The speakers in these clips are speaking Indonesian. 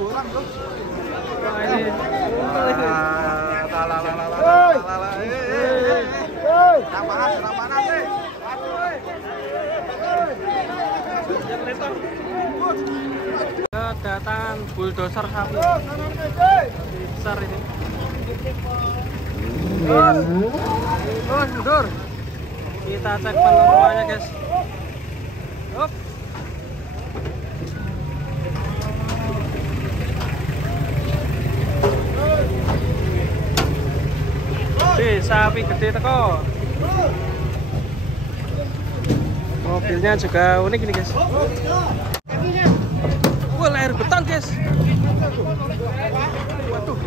orang bro. Kedatangan bulldozer sapi besar ini. Mundur. Kita cek penurunannya guys. Up. Sapi gede teko. Mobilnya juga unik ini guys. Wah, layar beton guys. Waduh.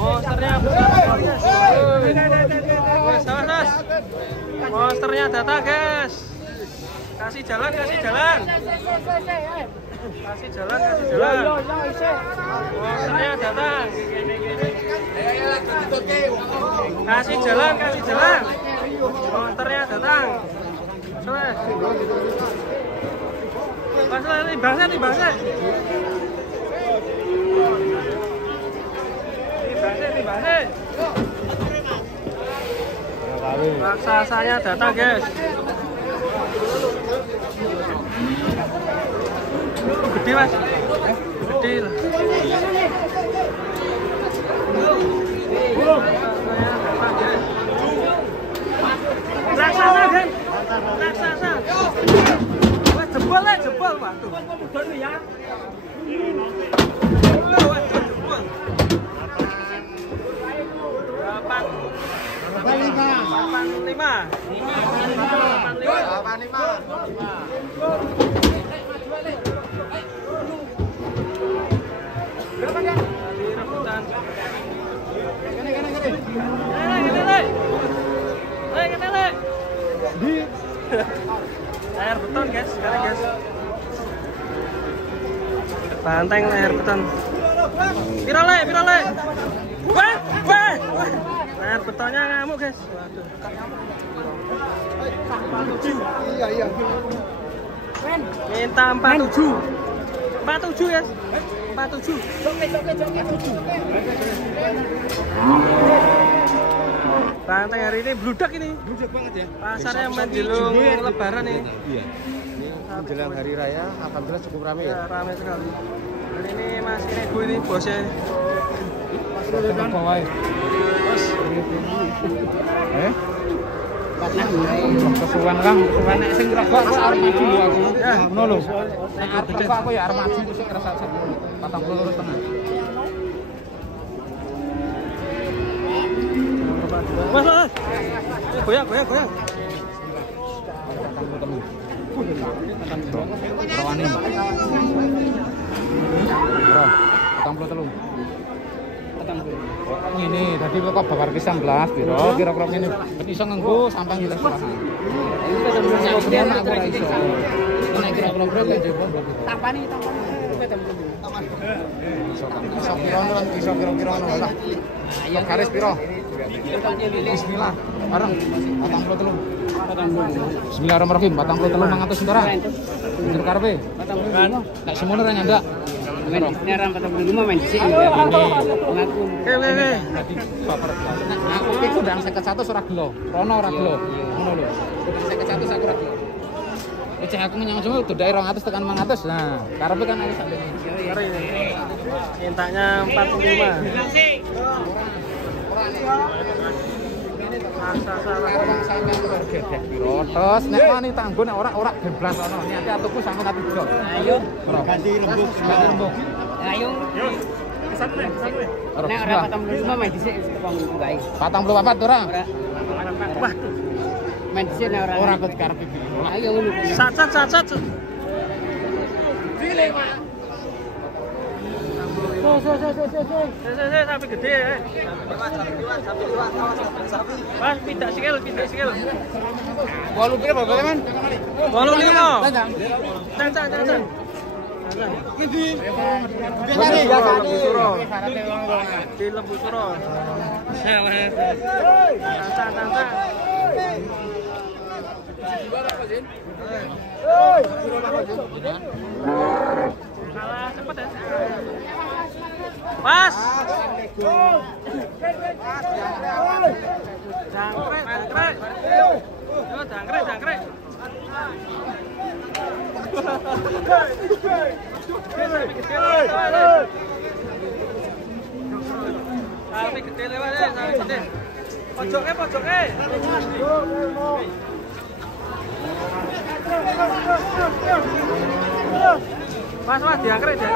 Monsternya besar guys. Monsternya datang guys. Kasih jalan. Kasih jalan. Monsternya datang. Kasih jalan. Monsternya datang. Timbangnya. Raksasanya datang guys. Gede mas. Gede lah. Raksasa guys. Raksasa. Wah jebol. Waduh. Layar beton guys, sekarang guys. Banteng layar beton. Pirale. Wah. Layar betonnya ngamuk guys. Waduh. Iya. Minta 47. 47 guys. 47. Banteng hari ini bludak ini. Bludak banget ya. Pasarnya menjelang lebaran ini. Iya. Ini menjelang hari raya, alhamdulillah cukup ramai ya. Ramai sekali. Dan ini Mas Ibu ini bosnya. Bos. Kesuwen Kang, kesuwen nek sing rokok arep maju lho aku. Ya, ngono lho. Nek arep rokok aku ya arep maju sik ngrasa 40 setengah. Mas. Goyang. Rawani. Bro, 43. Ngene, dadi kok bakar pisang gelas piro? Kira-kira ngene. Ben iso nganggo sampang gelas pirahan. Iki ketemu aku ora iso. Nek kira-kira kan jebol. Tampani. Iso kira-kira ngono lah. Ayo garis piro? Bismillah. Bareng 43. Bismillahirrahmanirrahim. 43 mangatus sendara. Bener karepe. 45. Nek semono ora nyandak. Ini orang 45 main sih ngaku. Oke. Dadi baper. Aku iki kudang 51 ora gelo. Rono ora gelo. Ngono lho. Kudang 51 aku ora gelo. Cek aku menyang cuma udah 200 tekan 500. Nah, karepe kan harus sampe ini. Mintanya 45. Terus nek wani tanggo nek ora geblas ono. Niate atuku sampe ati blok. Ayo. Ganti rembug. Ayo. Nek ora 45 main dhisik wong wae. 44 ora? Wah. Main dhisik nek ora kok karepe. Ayo ngono. Sat. Pilih, Pak. Sapi gede ya. Mas, pindah sikil. 8 piro berapa, Man? 85. Can. Di Lembu Suro. Tantang. Kalah cepet ya. Pas. Jangkrik. Yo jangkrik. Sapi gede lewat ya, sapi gede. Pojoknya. Mas, diangkrek ya.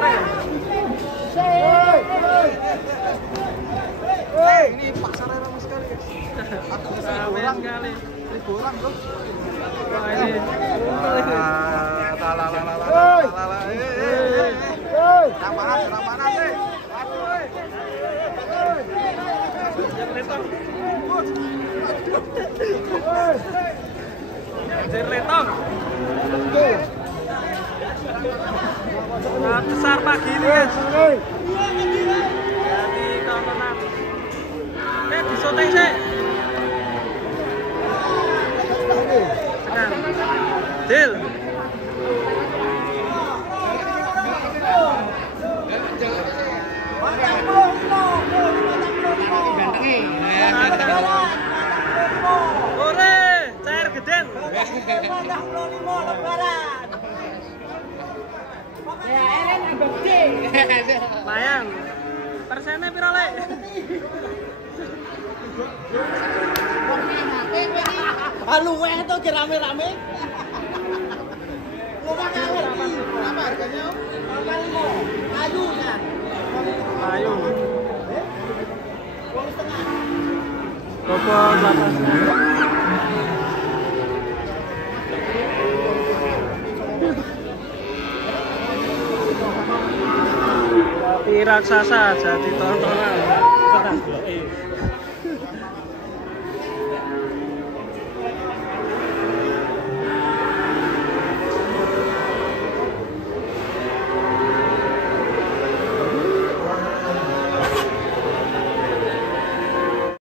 Ini pasarnya ramai sekali guys. Ramai sekali. 1000 orang bro. Wah ini. Serang panas nih. Retong. Nah, besar pagi ini guys. Jadi kawanan. Disoting sih. Tenang. Deal. Ore, cair geden. 85 lebaran. Ya, eren gede. Layang. Persennya piro lek? Halo, itu rame-rame. Berapa harganya? 85. Ayu kan? Ayo. Coba 8. Sapi raksasa jadi tontonan.